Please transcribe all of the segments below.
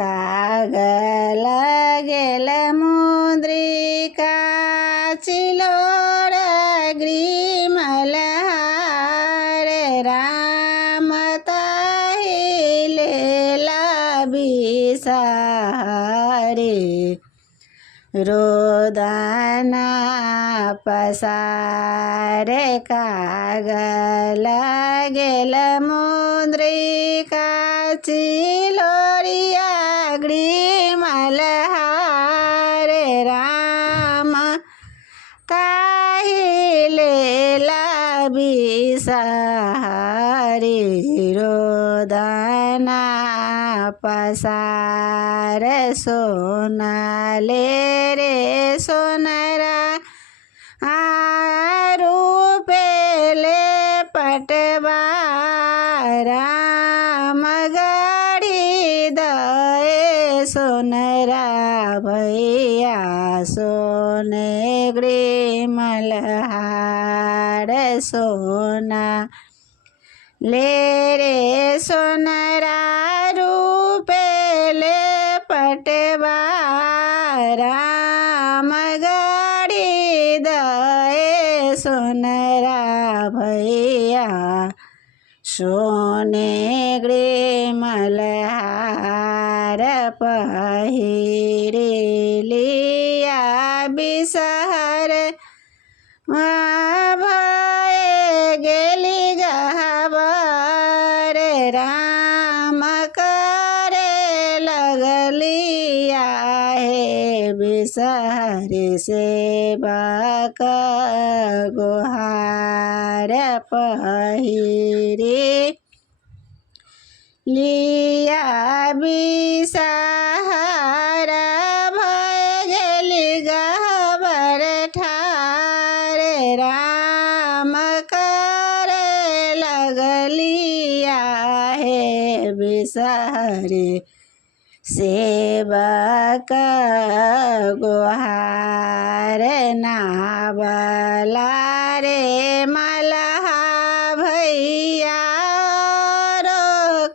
कागल गेल मुद्रिका चिलोड ग्रीमल हार राम ताहिले बिसारे रोदना पसारे कागल गेल मुद्रिका चिलोरिया ग्रीमल हारे राम ताहिले बिसारे रोदना पसार सोनाले रे सोनरा रूपेले पटवा राम गाड़ी दए सोनरा भैया सोने ग्रीमल हार सोना ले रे सोनरा रूपेले पटवा राम गाड़ी दए सोनरा भैया सोने ग्रीमल हार पहिरे लिया बिसहर भय गेली गहबर राम करे लगलिया हे बिसहर सेवक गुहार पहिरे लिया बिसहर भय गेली गहबर ठार राम करे लगलिया हे बिसहर सेवक गुहार नावला रे मलहा भैया रो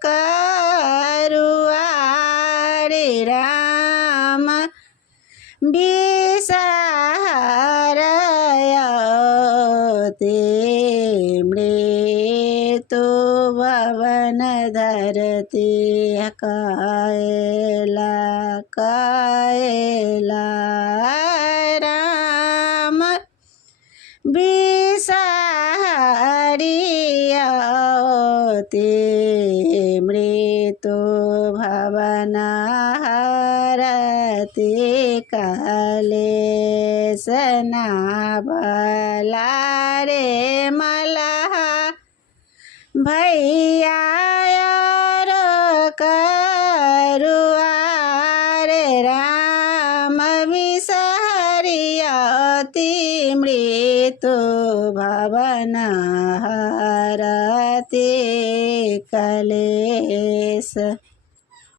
करुआरे राम बिसहर ते मृत्यु भवन धरती कायला कायला राम बिसहरिया ते मृत्यु भवन हरति कलेश नावला रे मलहा भैया रो करुआरे राम बिसहरियति मृत्यु भवन हरति कलेश।